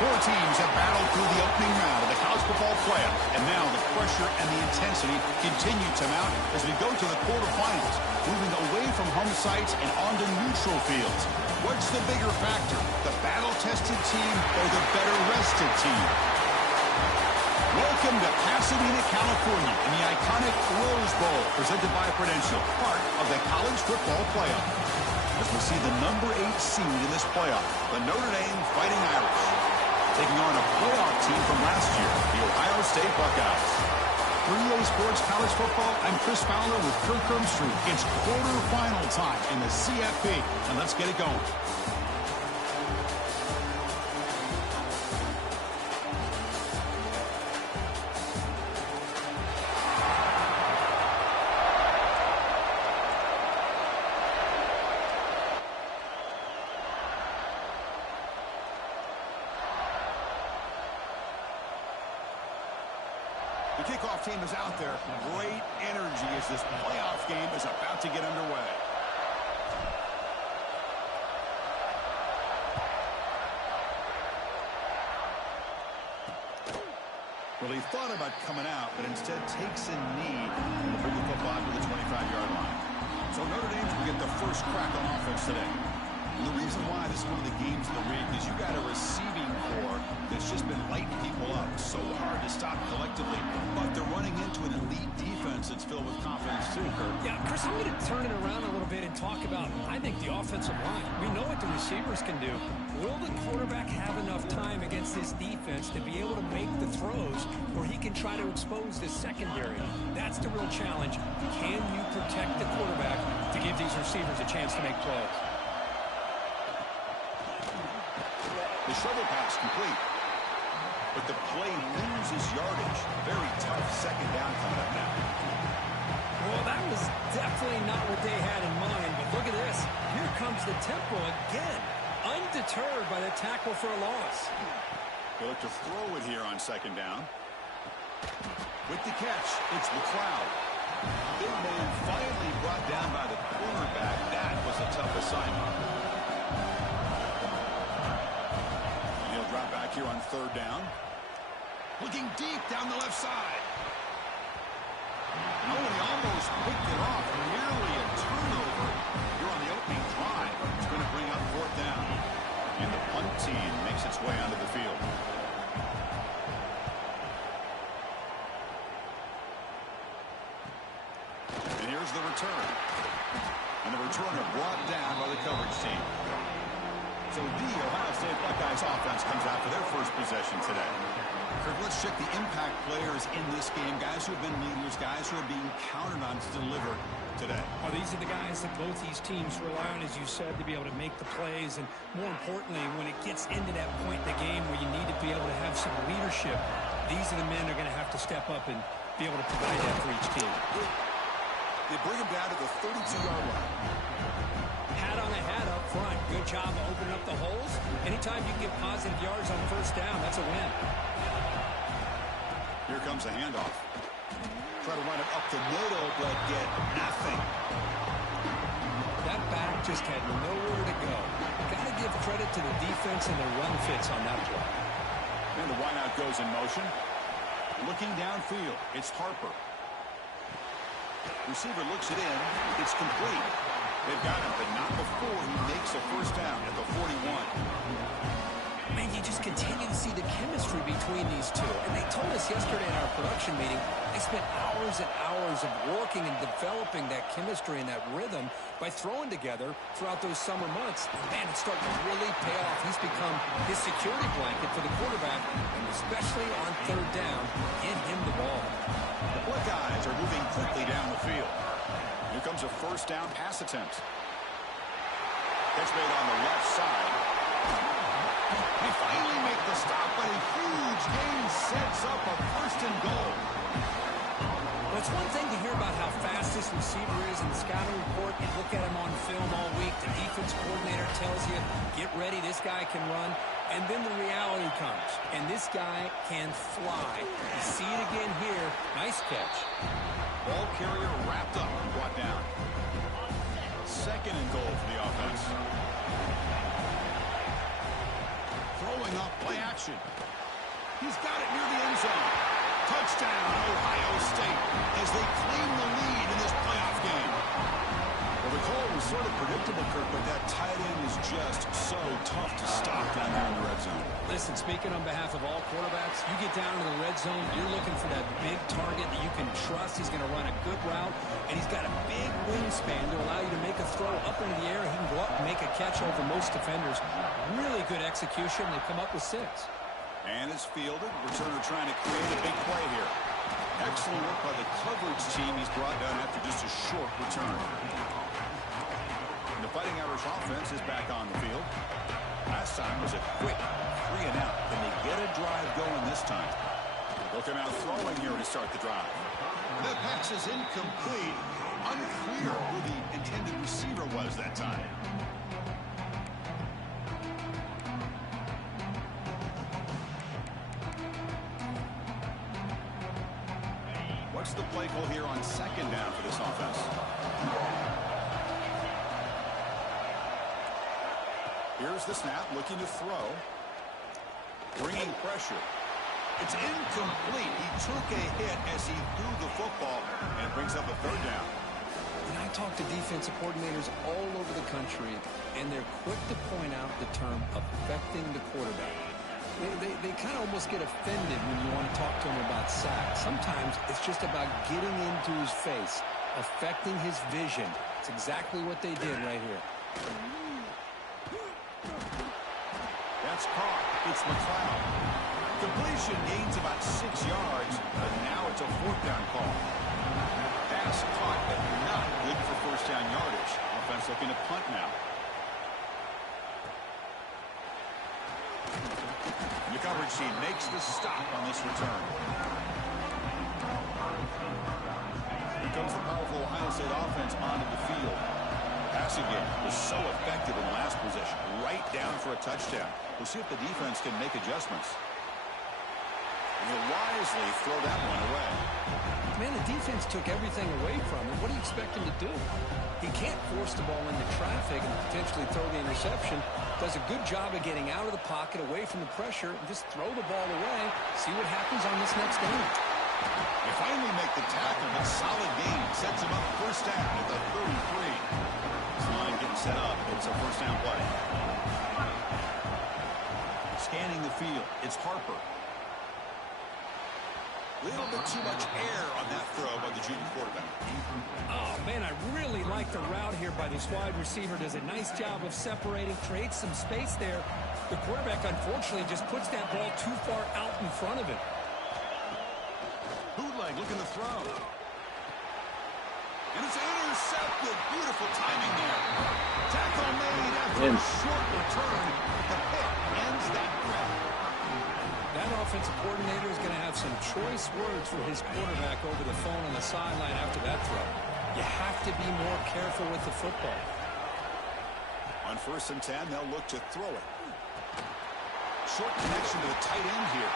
Four teams have battled through the opening round of the college football playoff, and now the pressure and the intensity continue to mount as we go to the quarterfinals, moving away from home sites and onto neutral fields. What's the bigger factor, the battle-tested team or the better-rested team? Welcome to Pasadena, California, in the iconic Rose Bowl, presented by Prudential, part of the college football playoff. As we see the number 8 seed in this playoff, the Notre Dame Fighting Irish, taking on a playoff team from last year, the Ohio State Buckeyes. For EA Sports College Football, I'm Chris Fowler with Kirk Herbstreit. It's quarterfinal time in the CFP, and let's get it going. The kickoff team is out there. Great energy as this playoff game is about to get underway. Well, he thought about coming out, but instead takes a knee and will bring the football to the 25-yard line. So Notre Dame will get the first crack on offense today. And the reason why this is one of the games in the rig is you got a receiving core that's just been lighting people up. So hard to stop collectively. But they're running into an elite defense that's filled with confidence too, Kurt. Yeah, Chris, I'm going to turn it around a little bit and talk about, I think, the offensive line. We know what the receivers can do. Will the quarterback have enough time against this defense to be able to make the throws where he can try to expose this secondary? That's the real challenge. Can you protect the quarterback to give these receivers a chance to make plays? The shovel pass complete. But the play loses yardage. Very tough second down coming up now. Well, that was definitely not what they had in mind. But look at this. Here comes the tempo again. Undeterred by the tackle for a loss. They'll look to throw it here on second down. With the catch, it's McLeod. Big man finally brought down by the cornerback. That was a tough assignment. Drop back here on third down. Looking deep down the left side. Oh, he almost picked it off. Nearly a turnover. You're on the opening drive. It's going to bring up fourth down. And the punt team makes its way onto the field. And here's the return. And the returner brought down by the coverage team. So the Ohio State Buckeyes offense comes out for their first possession today. Kirk, let's check the impact players in this game. Guys who have been leaders, guys who are being counted on to deliver today. Well, these are the guys that both these teams rely on, as you said, to be able to make the plays. And more importantly, when it gets into that point in the game where you need to be able to have some leadership, these are the men that are going to have to step up and be able to provide that for each team. They bring him down to the 32-yard line. Hat on a hat up front. Good job of opening up the holes. Anytime you can get positive yards on first down, that's a win. Here comes the handoff. Try to run it up the middle, but get nothing. That back just had nowhere to go. Got to give credit to the defense and the run fits on that play. And the wideout goes in motion. Looking downfield, it's Harper. Receiver looks it in. It's complete. They've got him, but not before he makes a first down at the 41. Man, you just continue to see the chemistry between these two. And they told us yesterday in our production meeting, they spent hours and hours of working and developing that chemistry and that rhythm by throwing together throughout those summer months. And man, it's starting to really pay off. He's become his security blanket for the quarterback, and especially on third down, get him the ball. The Buckeyes are moving quickly down the field. Here comes a first down pass attempt. Catch made on the left side. They finally make the stop, but a huge gain sets up a first and goal. Well, it's one thing to hear about how fast this receiver is in the scouting report. You look at him on film all week. The defense coordinator tells you, get ready, this guy can run. And then the reality comes, and this guy can fly. You see it again here. Nice catch. Ball carrier wrapped up and brought down. Second and goal for the offense. throwing off play action. He's got it near the end zone. Touchdown, Ohio State, as they claim the lead in this playoff game. Well, the call was sort of predictable, Kirk, but that tight end is just so tough to stop down there in the red zone. Listen, speaking on behalf of all quarterbacks, you get down to the red zone, you're looking for that big target that you can trust. He's going to run a good route, and he's got a big wingspan to allow you to make a throw up into the air. He can go up and make a catch over most defenders. Really good execution. They come up with 6. And it's fielded. Returner trying to create a big play here. Excellent work by the coverage team. He's brought down after just a short return. And the Fighting Irish offense is back on the field. Last time was a quick 3 and out. Can they get a drive going this time? Looking out throwing here to start the drive. The pass is incomplete. Unclear who the intended receiver was that time. What's the play call here on second down for this offense? Here's the snap, looking to throw. Bringing pressure. It's incomplete. He took a hit as he threw the football, and it brings up a 3rd down. And I talk to defensive coordinators all over the country, and they're quick to point out the term affecting the quarterback. They kind of almost get offended when you want to talk to them about sacks. Sometimes it's just about getting into his face, affecting his vision. It's exactly what they did right here. That's caught. It's McLeod. Completion gains about 6 yards, but now it's a 4th down call. Pass caught, but not good for 1st down yardage. Offense looking to punt now. The coverage team makes the stop on this return. Here comes the powerful Ohio State offense onto the field. Passing game was so effective in the last possession, right down for a touchdown. We'll see if the defense can make adjustments. And they'll wisely throw that one away. Man, the defense took everything away from him. What do you expect him to do? He can't force the ball into traffic and potentially throw the interception. Does a good job of getting out of the pocket, away from the pressure, and just throw the ball away. See what happens on this next down. They finally make the tackle, but solid gain sets him up 1st down at the 33. This line getting set up. It's a 1st down play. Scanning the field. It's Harper. A little bit too much air on that throw by the junior quarterback. Oh, man, I really like the route here by this wide receiver. Does a nice job of separating, creates some space there. The quarterback, unfortunately, just puts that ball too far out in front of him. Bootleg looking to throw. And it's intercepted. Beautiful timing there. Tackle made after a short return. The pick ends that threat. That offensive coordinator is going to have some choice words for his quarterback over the phone on the sideline after that throw. You have to be more careful with the football. On 1st and 10, they'll look to throw it. Short connection to the tight end here.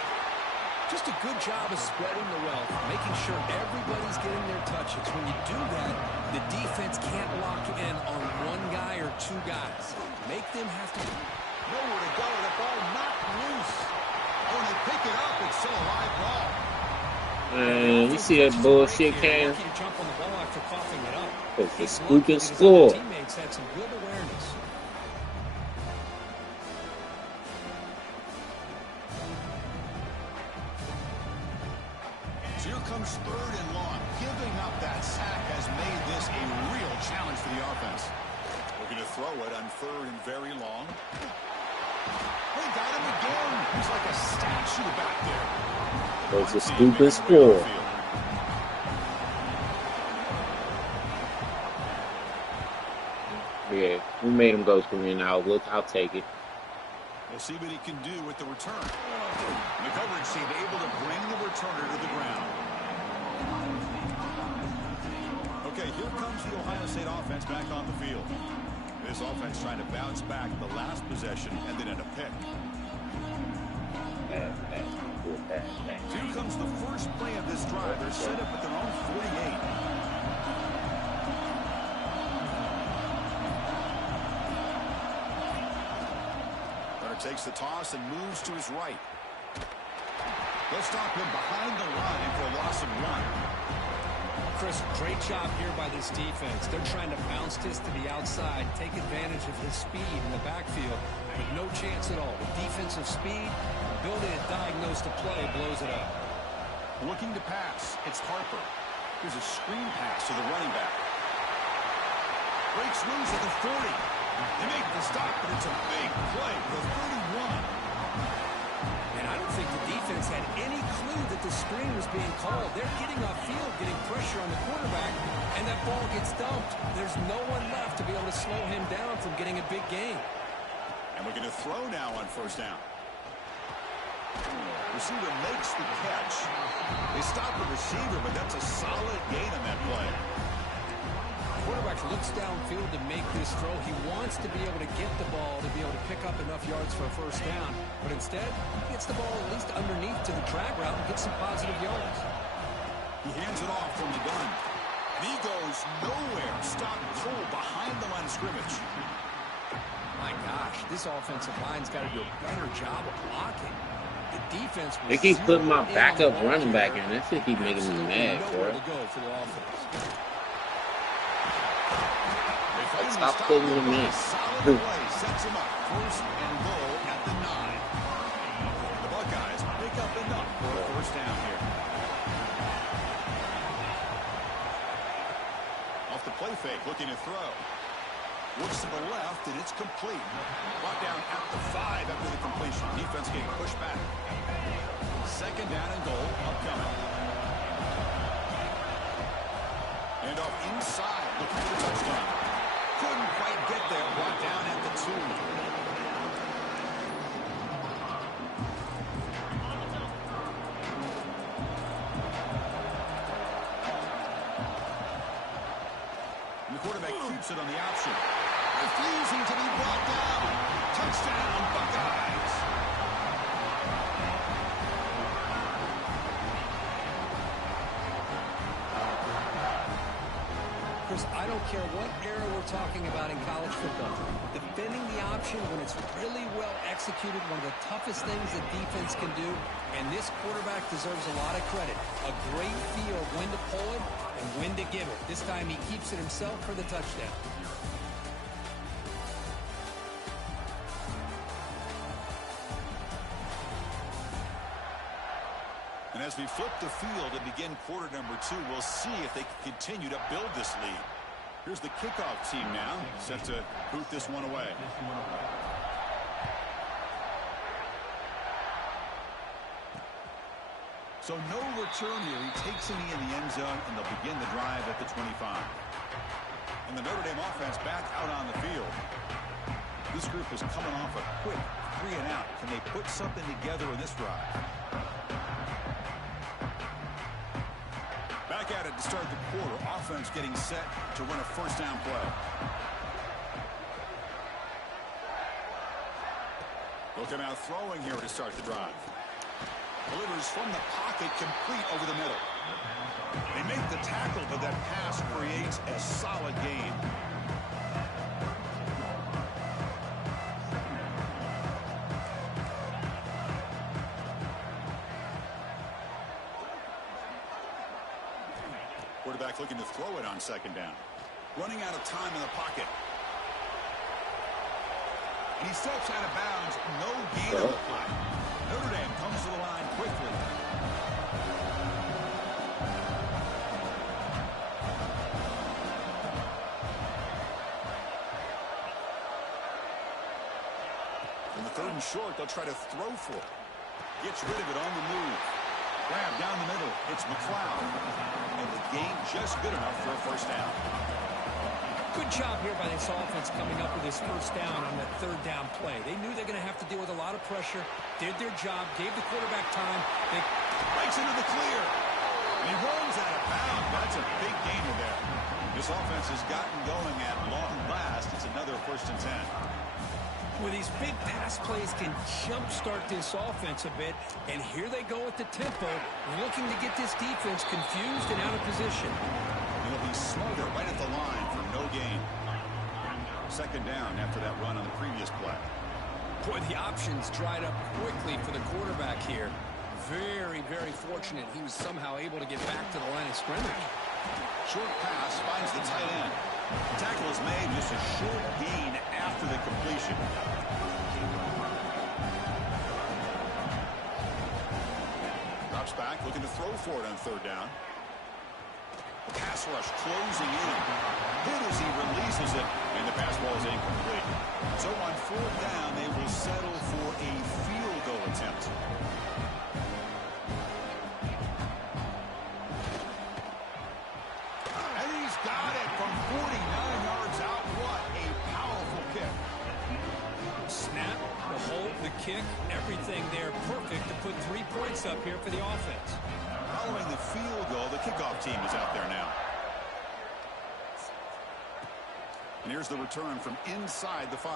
Just a good job of spreading the wealth, making sure everybody's getting their touches. When you do that, the defense can't lock in on one guy or 2 guys. Make them have to... Nowhere to go. The ball knocked loose. When they pick it up, it's still a live ball. Man, you see that bullshit, Cam? Jump on the ball after coughing it up. It's a scoop and score. Teammates had some good awareness. So here comes 3rd and long. Giving up that sack has made this a real challenge for the offense. Looking to throw it on 3rd and very long. They got him again. He's like a statue back there. It's a scoop and score. Yeah, we made him go 3 and out. I'll take it. We'll see what he can do with the return. The coverage team able to bring the returner to the ground. Okay, here comes the Ohio State offense back on the field. This offense trying to bounce back the last possession and then end a pick. Here comes the first play of this drive. They're set up at their own 48. Takes the toss and moves to his right. They'll stop him behind the line for a loss of 1. Chris, great job here by this defense. They're trying to bounce this to the outside, take advantage of his speed in the backfield, but no chance at all. The defensive speed, ability to diagnose the play, blows it up. Looking to pass, it's Harper. Here's a screen pass to the running back. Breaks loose at the 40. They make the stop, but it's a big play for 31. And I don't think the defense had any clue that the screen was being called. They're getting off field, getting pressure on the quarterback, and that ball gets dumped. There's no one left to be able to slow him down from getting a big gain. And we're going to throw now on first down. Receiver makes the catch. They stop the receiver, but that's a solid gain on that play. Quarterback looks downfield to make this throw. He wants to be able to get the ball to be able to pick up enough yards for a first down. But instead, he gets the ball at least underneath to the drag route and gets some positive yards. He hands it off from the gun. And he goes nowhere. Stop cold behind the line of scrimmage. My gosh, this offensive line's got to do a better job of blocking. The defense They keep putting my backup running back in. That shit keep making me mad, bro. To go for the offense. Stop putting him in. Solid play sets him up. First and goal at the 9. The Buckeyes pick up enough for a first down here. Off the play fake, looking to throw. Looks to the left, and it's complete. Brought down at the 5 after the completion. Defense getting pushed back. Second down and goal upcoming. And off inside, looking for the touchdown. Couldn't quite get there. Brought down at the 2. And the quarterback keeps it on the option. Refusing to be brought down. Touchdown, Buckeyes. Chris, I don't care what era we're talking about in college football. Defending the option when it's really well executed, one of the toughest things that defense can do, and this quarterback deserves a lot of credit. A great feel of when to pull it and when to give it. This time he keeps it himself for the touchdown. And as we flip the field and begin quarter number 2, we'll see if they can continue to build this lead. Here's the kickoff team now, set to boot this one away. So no return here. He takes it in the end zone, and they'll begin the drive at the 25. And the Notre Dame offense back out on the field. This group is coming off a quick 3-and-out. Can they put something together in this drive? Back at it to start the quarter. Offense getting set to run a first down play. Looking out throwing here to start the drive. Delivers from the pocket, complete over the middle. They make the tackle, but that pass creates a solid gain. Quarterback looking to throw it on second down. Running out of time in the pocket. And he steps out of bounds. No gain on the play. Notre Dame comes to the line quickly. In the third and short, they'll try to throw for it. Gets rid of it on the move. Grab down the middle. It's McLeod. And the gain just good enough for a first down. Good job here by this offense coming up with his first down on that third down play. They knew they're going to have to deal with a lot of pressure, did their job, gave the quarterback time. They breaks into the clear. And he rolls out of bounds. That's a big gainer there. This offense has gotten going at long last. It's another first and 10. Well, these big pass plays can jumpstart this offense a bit, and here they go at the tempo, looking to get this defense confused and out of position. He'll be smarter right at the line for no gain. Second down after that run on the previous play. Boy, the options dried up quickly for the quarterback here. Very, very fortunate he was somehow able to get back to the line of scrimmage. Short pass finds the tight end. The tackle is made, just a short gain after the completion. Drops back, looking to throw for it on third down. Pass rush closing in. Hit as he releases it, and the pass ball is incomplete. So on fourth down, they will settle for a field goal attempt. And he's got it from 49 yards out. What a powerful kick. Snap, the hold, the kick, everything there perfect to put 3 points up here for the offense. Following the field goal, the kickoff team is out there now. And here's the return from inside the 5.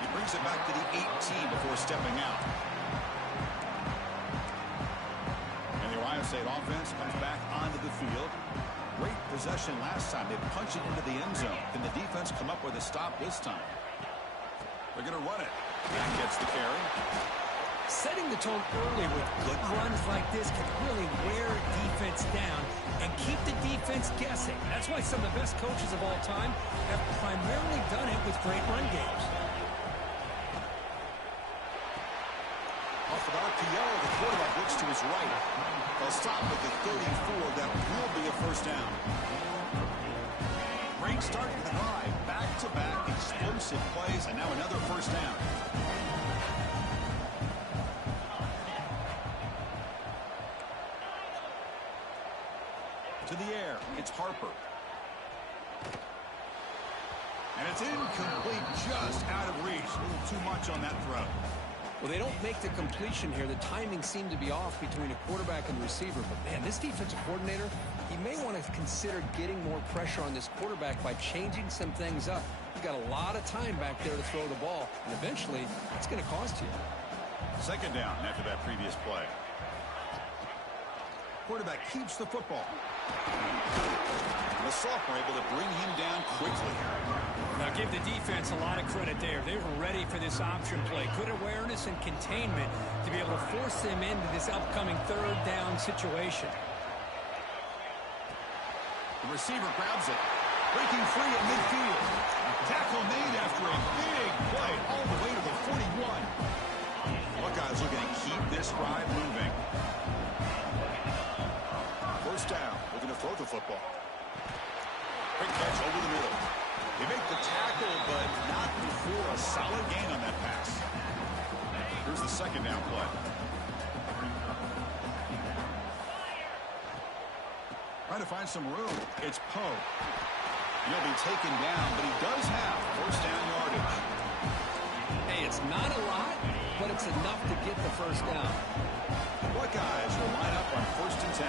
He brings it back to the 18 before stepping out. And the Ohio State offense comes back onto the field. Great possession last time. They punch it into the end zone. Can the defense come up with a stop this time? They're going to run it. That gets the carry. Setting the tone early with good runs like this can really wear defense down and keep the defense guessing. That's why some of the best coaches of all time have primarily done it with great run games. Off the RPO, the quarterback looks to his right. They'll stop at the 34. That will be a first down. Great start to the drive. Back-to-back explosive plays, and now another first down. To the air, it's Harper. And it's incomplete, just out of reach. A little too much on that throw. Well, they don't make the completion here. The timing seemed to be off between a quarterback and the receiver. But, man, this defensive coordinator, he may want to consider getting more pressure on this quarterback by changing some things up. You've got a lot of time back there to throw the ball. And eventually, it's going to cost you. Second down after that previous play. Quarterback keeps the football. The sophomore able to bring him down quickly. Now give the defense a lot of credit there. They were ready for this option play. Good awareness and containment to be able to force them into this upcoming third down situation. The receiver grabs it. Breaking free at midfield. Tackle made after a big play all the way to the 41. Buckeyes looking to keep this drive moving. First down, looking to throw the football. Quick catch over the middle. They make the tackle, but not before a solid gain on that pass. Here's the second down play. Trying to find some room. It's Poe. He'll be taken down, but he does have first down yardage. Hey, it's not a lot, but it's enough to get the first down. The Buckeyes will line up on 1st and 10.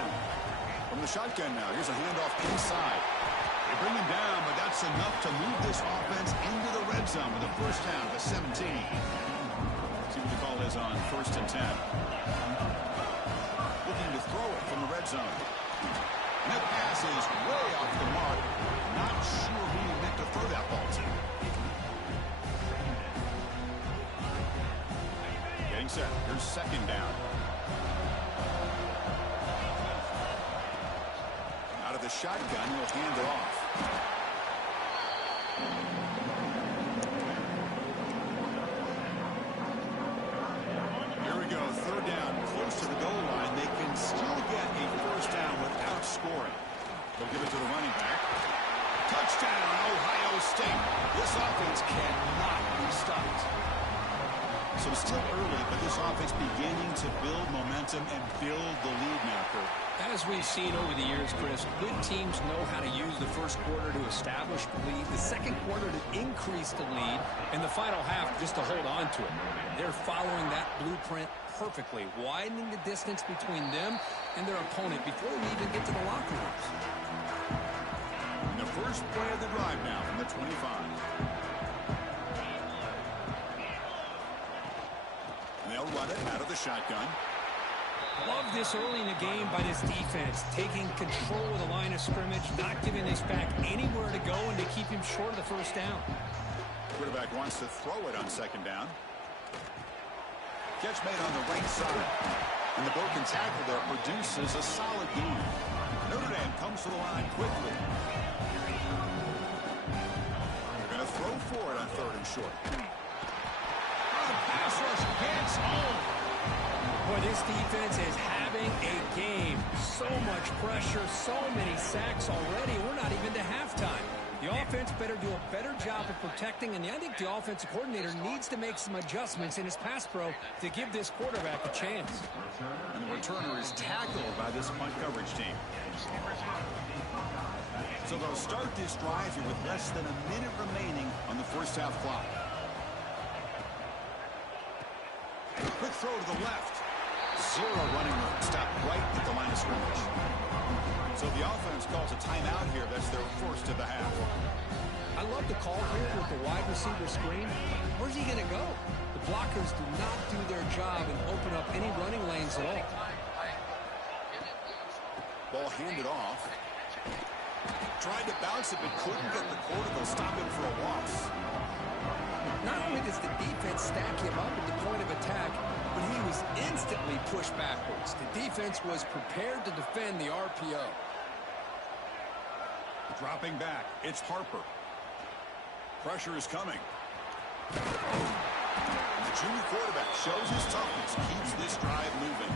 From the shotgun now, here's a handoff inside. They bring him down, but that's enough to move this offense into the red zone with a first down to 17. See what the call is on 1st and 10. Looking to throw it from the red zone. And that pass is way off the mark. Not sure who he meant to throw that ball to. Getting set. Here's second down. Out of the shotgun, he'll hand it off. Here we go, third down, close to the goal line. They can still get a first down without scoring. They'll give it to the running back. Touchdown, Ohio State. This offense cannot be stopped. So still early, but this offense beginning to build momentum and build the lead now, Kurt. As we've seen over the years, Chris, good teams know how to use the first quarter to establish the lead, the second quarter to increase the lead, and the final half just to hold on to it. They're following that blueprint perfectly, widening the distance between them and their opponent before we even get to the locker rooms. And the first play of the drive now from the 25. They'll run it out of the shotgun. Love this early in the game by this defense, taking control of the line of scrimmage, not giving this back anywhere to go, and to keep him short of the first down. quarterback wants to throw it on second down. Catch made on the right side. And the broken tackle there produces a solid gain. Notre Dame comes to the line quickly. They're going to throw for it on third and short. The pass rush gets home. Boy, this defense is having a game. So much pressure, so many sacks already. We're not even to halftime. The offense better do a better job of protecting, and I think the offensive coordinator needs to make some adjustments in his pass pro to give this quarterback a chance. And the returner is tackled by this punt coverage team. So they'll start this drive here with less than a minute remaining on the first half clock. Quick throw to the left. Zero running room. Stop right at the line of scrimmage. So the offense calls a timeout here. That's their first of the half. I love the call here with the wide receiver screen. Where's he going to go? The blockers do not do their job and open up any running lanes at all. Ball handed off. Tried to bounce it, but couldn't get the quarter. They'll stop him for a loss. Not only does the defense stack him up at the point of attack, but he was instantly pushed backwards. The defense was prepared to defend the RPO. Dropping back, it's Harper. Pressure is coming. The junior quarterback shows his toughness, keeps this drive moving.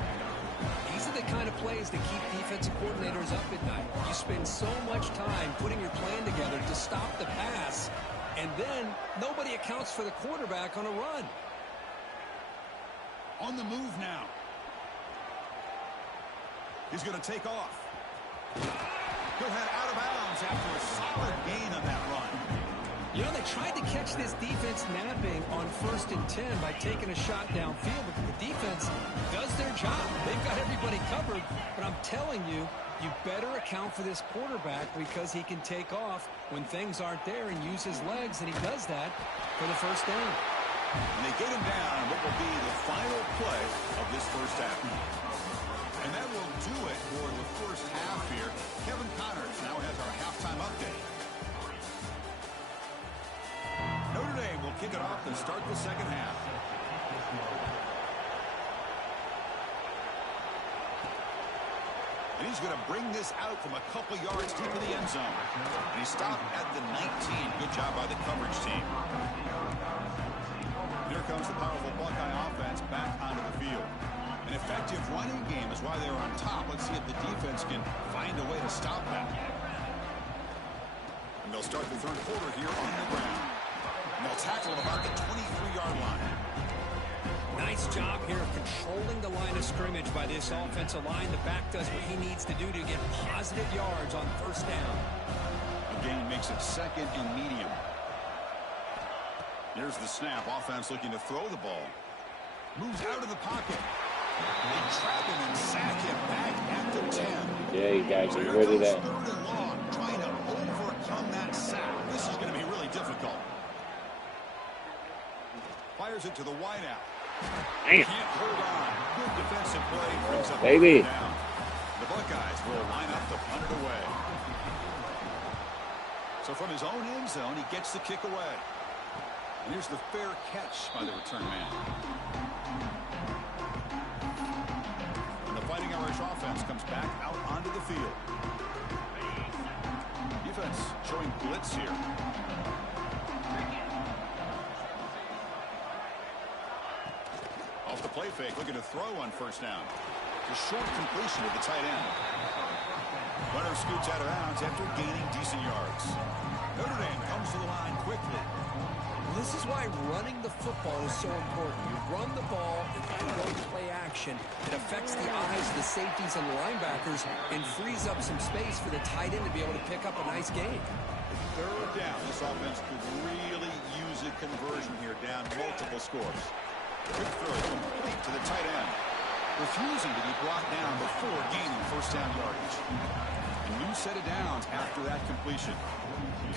These are the kind of plays that keep defensive coordinators up at night. You spend so much time putting your plan together to stop the pass, and then nobody accounts for the quarterback on a run. On the move now. He's going to take off. He'll head out of bounds after a solid gain on that run. You know, they tried to catch this defense napping on 1st and 10 by taking a shot downfield, but the defense does their job. They've got everybody covered, but I'm telling you, you better account for this quarterback because he can take off when things aren't there and use his legs, and he does that for the first down. And they get him down on what will be the final play of this first half. And that will do it for the first half here. Kevin Connors now has our halftime update. Notre Dame will kick it off to start the second half. And he's going to bring this out from a couple yards deep in the end zone. And he stopped at the 19. Good job by the coverage team. Here comes the powerful Buckeye offense back onto the field. An effective running game is why they're on top. Let's see if the defense can find a way to stop that. And they'll start the third quarter here on the ground. And they'll tackle at about the 23-yard line. Nice job here of controlling the line of scrimmage by this offensive line. The back does what he needs to do to get positive yards on first down. A gain makes it second and medium. Here's the snap. Offense looking to throw the ball. Moves out of the pocket. They trap him and sack him back at the 10. Yeah, you guys are ready that. Third and long, trying to overcome that sack. This is going to be really difficult. Fires it to the wideout. Damn. Can't hold on. Good defensive play. Brings up Baby. the down. The Buckeyes will line up to punt it away. So from his own end zone, he gets the kick away. And here's the fair catch by the return man. And the Fighting Irish offense comes back out onto the field. Defense showing blitz here. Off the play fake, looking to throw on first down. It's a short completion to the tight end. Runner scoots out of bounds after gaining decent yards. Notre Dame comes to the line quickly. This is why running the football is so important. You run the ball, and by run play action, it affects the eyes of the safeties and the linebackers and frees up some space for the tight end to be able to pick up a nice gain. Third down. This offense could really use a conversion here, down multiple scores. Quick throw complete to the tight end. Refusing to be brought down before gaining first down yardage. A new set of downs after that completion.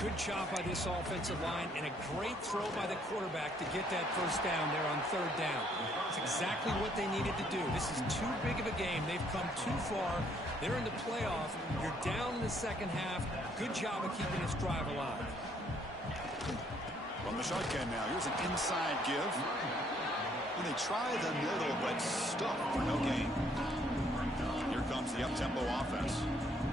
Good job by this offensive line and a great throw by the quarterback to get that first down there on third down. It's exactly what they needed to do. This is too big of a game. They've come too far. They're in the playoff. You're down in the second half. Good job of keeping this drive alive. From the shotgun now, here's an inside give. And they try the middle, but stuck for no gain. Here comes the up-tempo offense.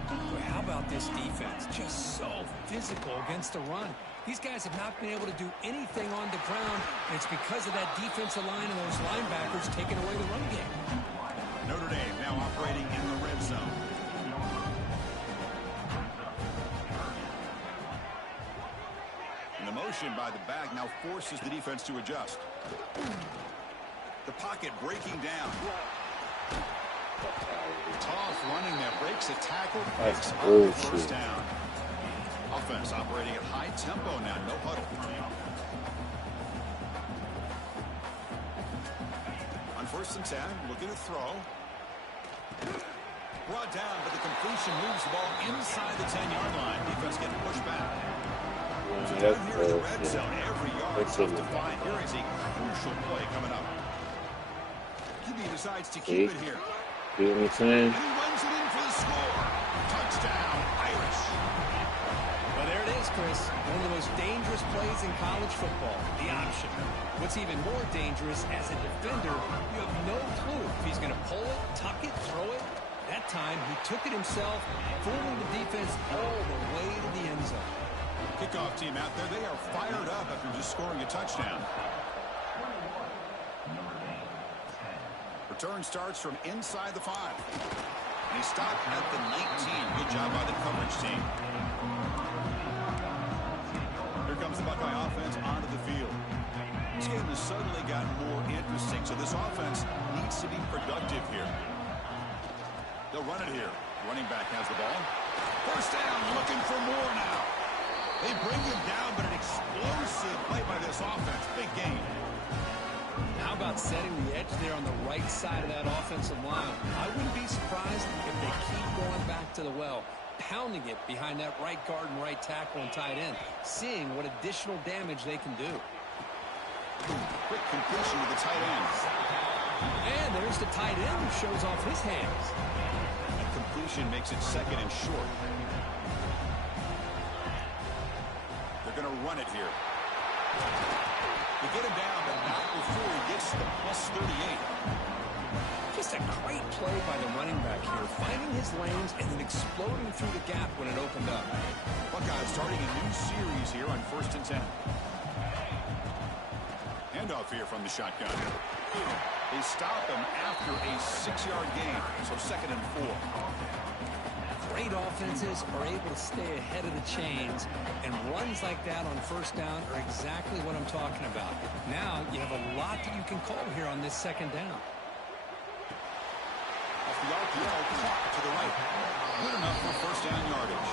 Boy, how about this defense? Just so physical against the run. These guys have not been able to do anything on the ground, and it's because of that defensive line and those linebackers taking away the run game. Notre Dame now operating in the red zone. And the motion by the back now forces the defense to adjust. The pocket breaking down. Tough running that breaks a tackle. That's Picks up bullshit. the first down. Offense operating at high tempo now. No huddle. On 1st and 10, looking to throw. Brought down, but the completion moves the ball inside the 10-yard line. Defense getting pushed back. So down here in the red zone, every yard tough to find. Here is a crucial play coming up. QB decides to keep it here. You know what I'm saying? And he runs it in for the score. Touchdown, Irish. Well, there it is, Chris. One of the most dangerous plays in college football, the option. What's even more dangerous, as a defender, you have no clue if he's going to pull it, tuck it, throw it. That time, he took it himself, fooling the defense all the way to the end zone. Kickoff team out there, they are fired up after just scoring a touchdown. Return starts from inside the 5. And he stopped at the 19. Good job by the coverage team. Here comes the Buckeye offense onto the field. This game has suddenly gotten more interesting, so this offense needs to be productive here. They'll run it here. Running back has the ball. First down, looking for more now. They bring him down, but an explosive play by this offense. Big gain. How about setting the edge there on the right side of that offensive line? I wouldn't be surprised if they keep going back to the well, pounding it behind that right guard and right tackle and tight end, seeing what additional damage they can do. Quick completion to the tight end. And there's the tight end who shows off his hands. That completion makes it 2nd and short. They're going to run it here. They get him down, but not before he gets to the +38. Just a great play by the running back here, finding his lanes and then exploding through the gap when it opened up. Buckeyes starting a new series here on 1st and 10. Handoff here from the shotgun. They stop him after a 6-yard gain, so 2nd and 4. Great offenses are able to stay ahead of the chains, and runs like that on 1st down are exactly what I'm talking about. Now you have a lot that you can call here on this 2nd down. Off the RPO, caught to the right. Good enough for 1st down yardage.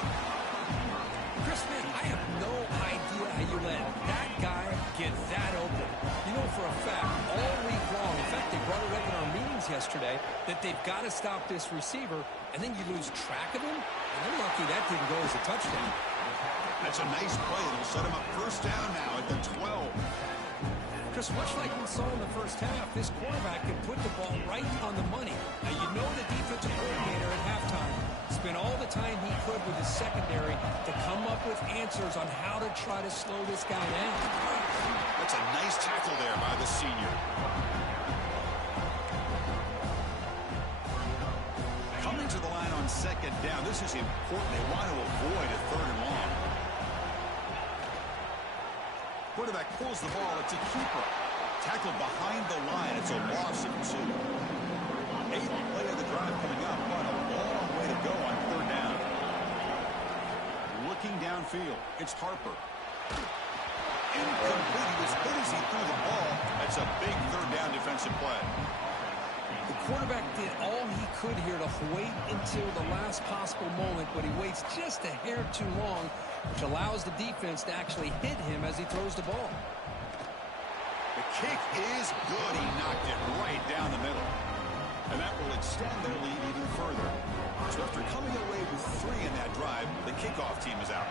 Chris, man, I have no idea how you let that guy get that open. You know for a fact, all week long, in fact, they brought it up in our meetings yesterday, that they've got to stop this receiver, and then you lose track of him, and they're lucky that didn't go as a touchdown. That's a nice play. It'll set him up 1st down now at the 12. Chris, much like we saw in the 1st half, this quarterback can put the ball right on the money. Now, you know the defensive coordinator at halftime spent all the time he could with his secondary to come up with answers on how to try to slow this guy down. That's a nice tackle there by the senior. Coming to the line on 2nd down. This is important. They want to avoid a 3rd and long. Quarterback pulls the ball. It's a keeper. Tackled behind the line. It's a loss of 2. 8th play of the drive coming up, but a long way to go on 3rd down. Looking downfield, it's Harper. Incomplete. He was hit as he threw the ball. That's a big 3rd down defensive play. The quarterback did all he could here to wait until the last possible moment, but he waits just a hair too long, which allows the defense to actually hit him as he throws the ball. The kick is good. He knocked it right down the middle. And that will extend their lead even further. So after coming away with 3 in that drive, the kickoff team is out.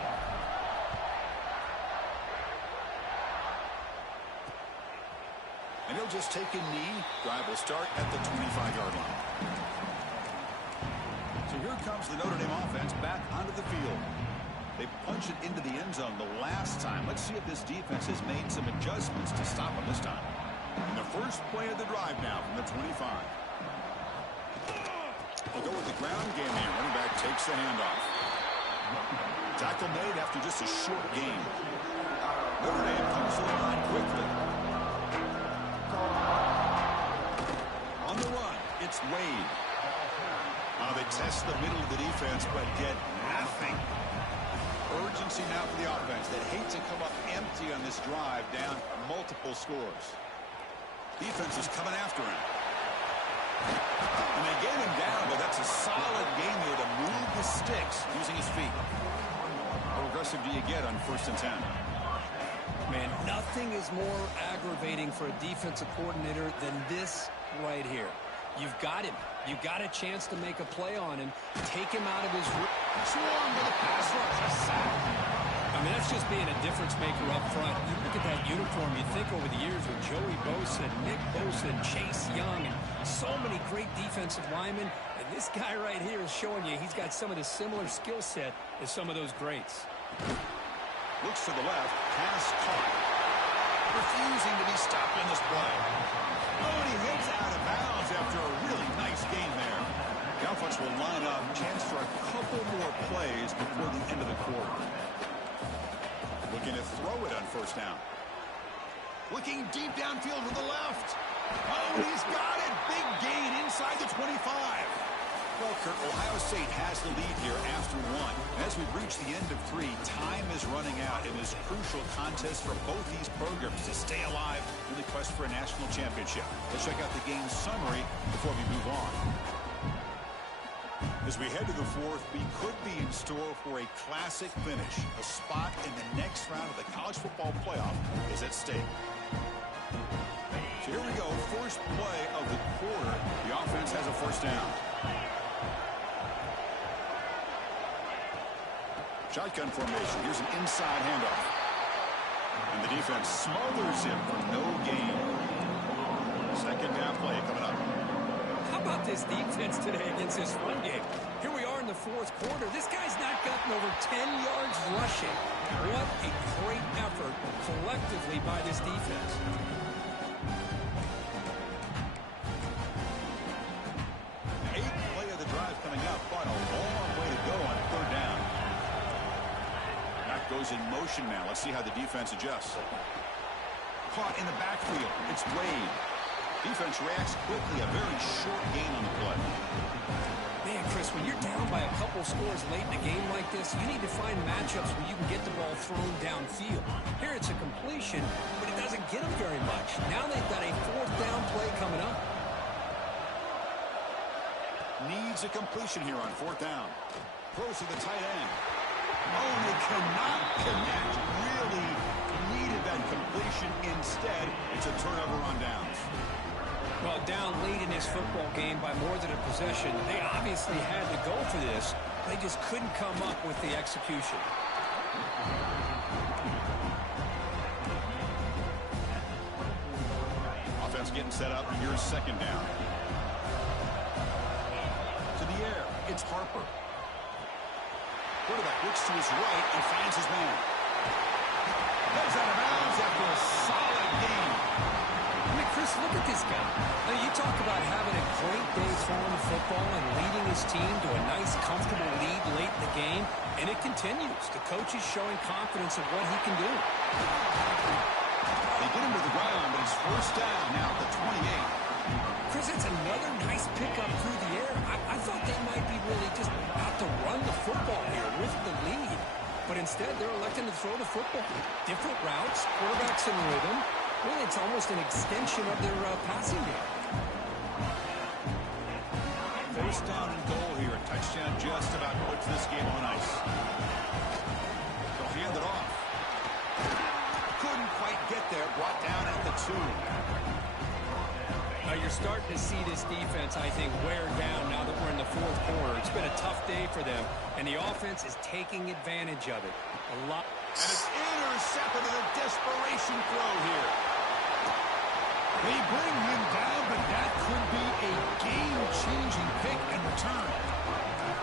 And he'll just take a knee. Drive will start at the 25-yard line. So here comes the Notre Dame offense back onto the field. They punched it into the end zone the last time. Let's see if this defense has made some adjustments to stop them this time. And the first play of the drive now from the 25. They'll go with the ground game here. Running back takes the handoff. Tackle made after just a short game. Notre Dame comes to the line quickly. On the run, it's Wade. They test the middle of the defense, but get nothing. Urgency now for the offense that hates to come up empty on this drive, down multiple scores. Defense is coming after him. And they get him down, but that's a solid game there to move the sticks using his feet. How aggressive do you get on 1st and 10? Man, nothing is more aggravating for a defensive coordinator than this right here. You've got him. You've got a chance to make a play on him. Take him out of his... Swarm to the pass rush. A sack. I mean, that's just being a difference maker up front. You look at that uniform, you think over the years with Joey Bosa, Nick Bosa, and Chase Young, and so many great defensive linemen. And this guy right here is showing you he's got some of the similar skill set as some of those greats. Looks to the left. Pass caught. Refusing to be stopped in this play. Oh, and he heads out of bounds after a really nice game there. The offense will line up. Chance for a couple more plays before the end of the quarter. Looking to throw it on 1st down. Looking deep downfield to the left. Oh, and he's got it. Big gain inside the 25. Well, Kurt, Ohio State has the lead here after 1. As we reach the end of 3, time is running out in this crucial contest for both these programs to stay alive in the quest for a national championship. Let's check out the game summary before we move on. As we head to the 4th, we could be in store for a classic finish. A spot in the next round of the college football playoff is at stake. So here we go. First play of the quarter. The offense has a 1st down. Shotgun formation. Here's an inside handoff. And the defense smothers him for no gain. 2nd down play coming up. How about this defense today against this run game? Here we are in the 4th quarter. This guy's not gotten over 10 yards rushing. What a great effort collectively by this defense. Coming up, but a long way to go on 3rd down. That goes in motion now. Let's see how the defense adjusts. Caught in the backfield. It's Wade. Defense reacts quickly. A very short gain on the play. Man, Chris, when you're down by a couple scores late in a game like this, you need to find matchups where you can get the ball thrown downfield. Here it's a completion, but it doesn't get them very much. Now they've got a 4th down play coming up. Needs a completion here on 4th down. Throws to the tight end. Oh, they cannot connect. Really needed that completion. Instead, it's a turnover on downs. Well, down late in this football game by more than a possession, they obviously had to go for this. They just couldn't come up with the execution. Offense getting set up. Here's 2nd down. Air. It's Harper. Quarterback looks to his right and finds his man. Goes out of bounds after a solid game. I mean, Chris, look at this guy. Now, you talk about having a great day throwing the football and leading his team to a nice, comfortable lead late in the game, and it continues. The coach is showing confidence of what he can do. They get him to the ground, but it's 1st down now at the 28. Chris, it's another nice pickup through the air. I thought they might be really just out to run the football here with the lead. But instead, they're electing to throw the football. Different routes, quarterbacks in rhythm. Really, it's almost an extension of their passing game. 1st down and goal here. A touchdown just about puts this game on ice. They'll hand it off. Couldn't quite get there. Brought down at the 2. You're starting to see this defense, I think, wear down now that we're in the 4th quarter. It's been a tough day for them, and the offense is taking advantage of it. A lot. And it's intercepted in a desperation throw here. They bring him down, but that could be a game-changing pick and return.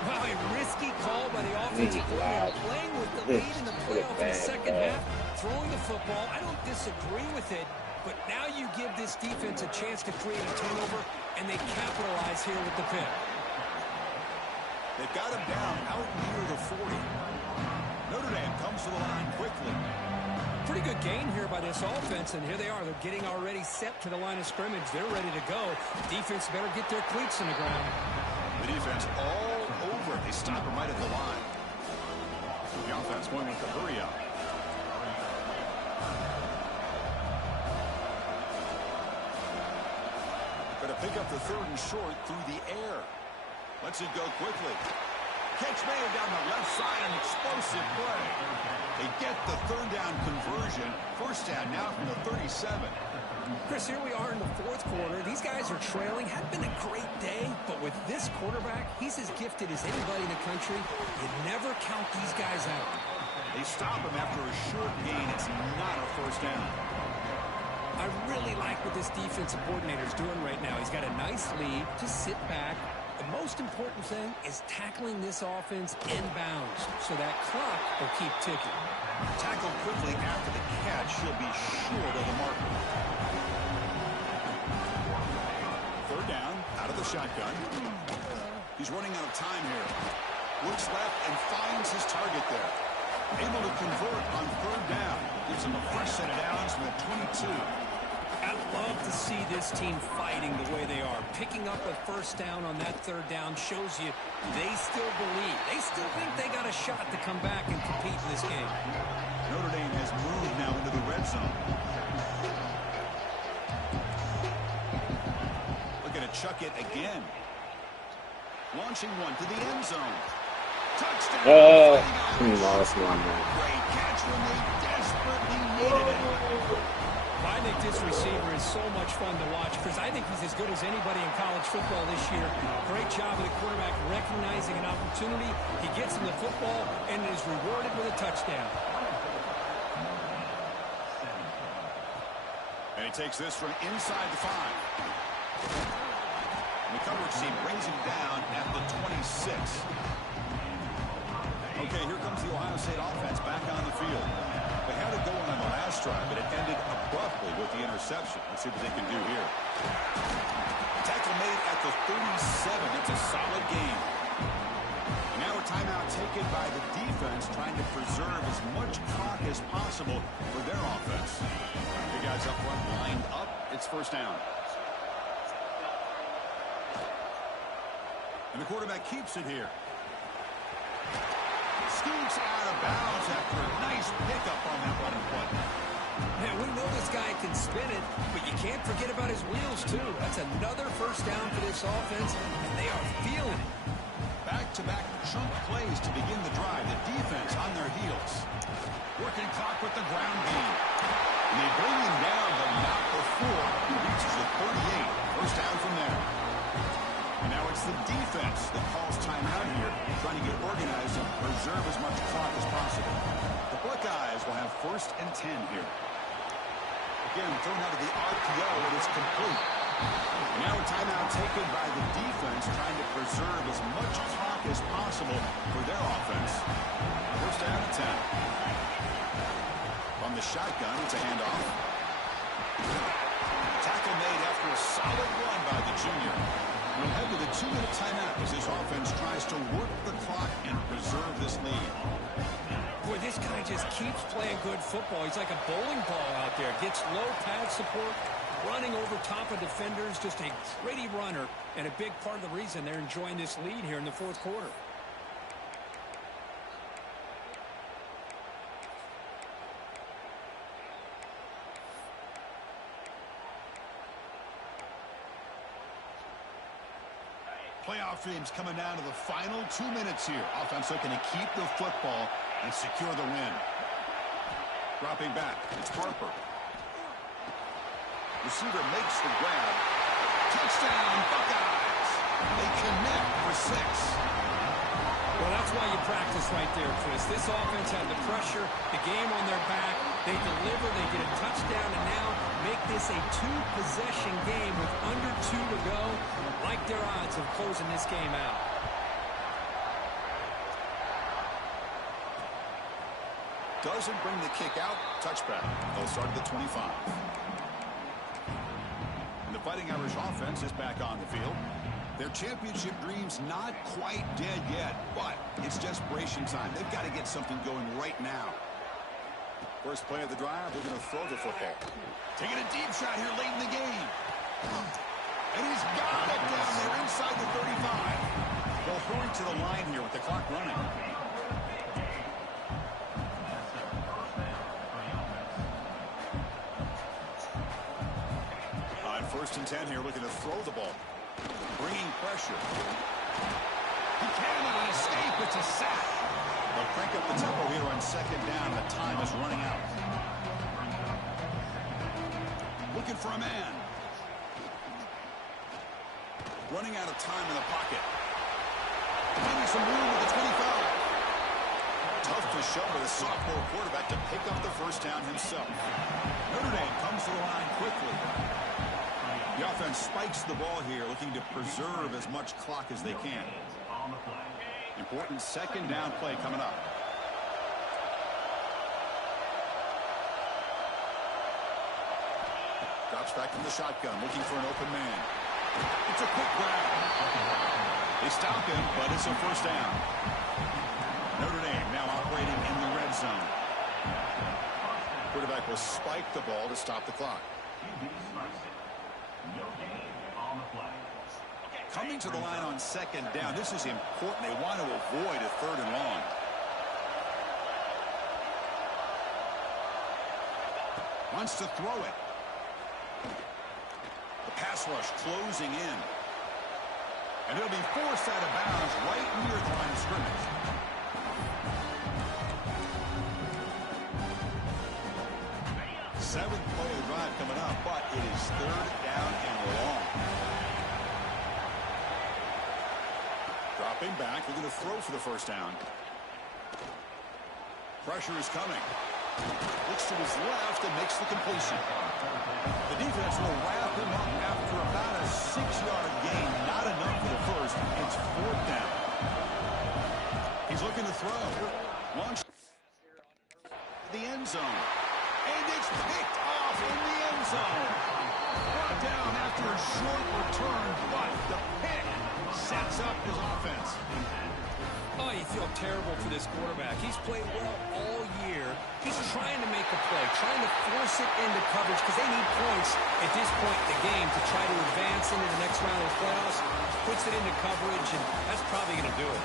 Well, a risky call by the offensive Nigga, coordinator, wow. playing with the lead in the playoff in the second half, throwing the football. I don't disagree with it, but now you give this defense a chance to create a turnover, and they capitalize here with the pick. They've got him down out near the 40. Notre Dame comes to the line quickly. Pretty good gain here by this offense, and here they are. They're getting already set to the line of scrimmage. They're ready to go. Defense better get their cleats in the ground. The defense all over. They stop him right at the line. The offense going with the hurry up. Going to pick up the 3rd and short through the air. Lets it go quickly. Catch made down the left side, an explosive play. They get the 3rd down conversion. 1st down now from the 37. Chris, here we are in the 4th quarter. These guys are trailing. Had been a great day, but with this quarterback, he's as gifted as anybody in the country. You never count these guys out. They stop him after a short gain. It's not a 1st down. I really like what this defensive coordinator is doing right now. He's got a nice lead. Just sit back. The most important thing is tackling this offense inbounds so that clock will keep ticking. Tackled quickly after the catch. She'll be short of the marker. 3rd down, out of the shotgun. He's running out of time here. Looks left and finds his target there. Able to convert on 3rd down. Gives him a fresh set of downs from the 22. I love to see this team fighting the way they are. Picking up a 1st down on that 3rd down shows you they still believe. They still think they got a shot to come back and compete in this game. Notre Dame has moved now into the red zone. Looking to chuck it again. Launching one to the end zone. Touchdown. He lost one, man. Great catch when they desperately needed it. I think this receiver is so much fun to watch because I think he's as good as anybody in college football this year. Great job of the quarterback recognizing an opportunity. He gets him the football and is rewarded with a touchdown. And he takes this from inside the 5. And the coverage team brings him down at the 26. Okay, here comes the Ohio State offense back on the field. They had it going on the last drive, but it ended abruptly with the interception. Let's see what they can do here. Tackle made at the 37. It's a solid game. And now a timeout taken by the defense, trying to preserve as much clock as possible for their offense. The guys up front lined up. It's 1st down. And the quarterback keeps it here. Scoots out of bounds after a nice pickup on that running play. Man, we know this guy can spin it, but you can't forget about his wheels, too. That's another 1st down for this offense, and they are feeling it. Back-to-back chunk plays to begin the drive. The defense on their heels. Working clock with the ground game. And they bring him down, but not before he reaches the 38. 1st down from there. And now it's the defense that calls timeout here, trying to get organized and preserve as much clock as possible. The Buckeyes will have 1st and 10 here. Again, thrown out of the RPO, and it's complete. And now a timeout taken by the defense, trying to preserve as much clock as possible for their offense. 1st down and 10. From the shotgun, it's a handoff. Tackle made after a solid run by the junior. We'll head to the 2-minute timeout as this offense tries to work the clock and preserve this lead. Boy, this guy just keeps playing good football. He's like a bowling ball out there. Gets low pad support, running over top of defenders. Just a gritty runner, and a big part of the reason they're enjoying this lead here in the 4th quarter. Playoff dreams coming down to the final 2 minutes here. Offense looking to keep the football and secure the win. Dropping back, it's Harper. Receiver makes the grab. Touchdown, Buckeyes! They connect for 6. Well, that's why you practice right there, Chris. This offense had the pressure, the game on their back. They deliver, they get a touchdown, and now make this a 2-possession game with under 2 to go. Like their odds of closing this game out. Doesn't bring the kick out. Touchback. They'll start at the 25. And the Fighting Irish offense is back on the field. Their championship dream's not quite dead yet, but it's desperation time. They've got to get something going right now. First play of the drive, they're going to throw the football. Taking a deep shot here late in the game. And he's got it down there inside the 35. Well, throwing to the line here with the clock running. On 1st and 10 here, looking to throw the ball. Bringing pressure. He cannot escape. It's a sack. They'll crank up the tempo here on 2nd down. The time is running out. Looking for a man. Running out of time in the pocket. Finding some room at the 25. Tough to show with a sophomore quarterback to pick up the first down himself. Notre Dame comes to the line quickly. The offense spikes the ball here, looking to preserve as much clock as they can. Important 2nd down play coming up. Drops back from the shotgun, looking for an open man. It's a quick grab. They stop him, but it's a first down. Notre Dame now operating in the red zone. Quarterback will spike the ball to stop the clock. Coming to the line on 2nd down. This is important. They want to avoid a 3rd and long. Wants to throw it. The pass rush closing in. And it'll be forced out of bounds right near the line of scrimmage. Seventh play of the drive coming up, but it is 3rd down and long. Dropping back, looking to throw for the first down. Pressure is coming. Looks to his left and makes the completion. The defense will wrap him up after about a 6-yard gain. Not enough for the first. It's 4th down. He's looking to throw. Launch the end zone. And it's picked off in the end zone. Brought down after a short return, but the pick sets up his offense. Oh, you feel terrible for this quarterback. He's played well all year. He's trying to make a play, trying to force it into coverage because they need points at this point in the game to try to advance into the next round of the playoffs. Puts it into coverage, and that's probably going to do it.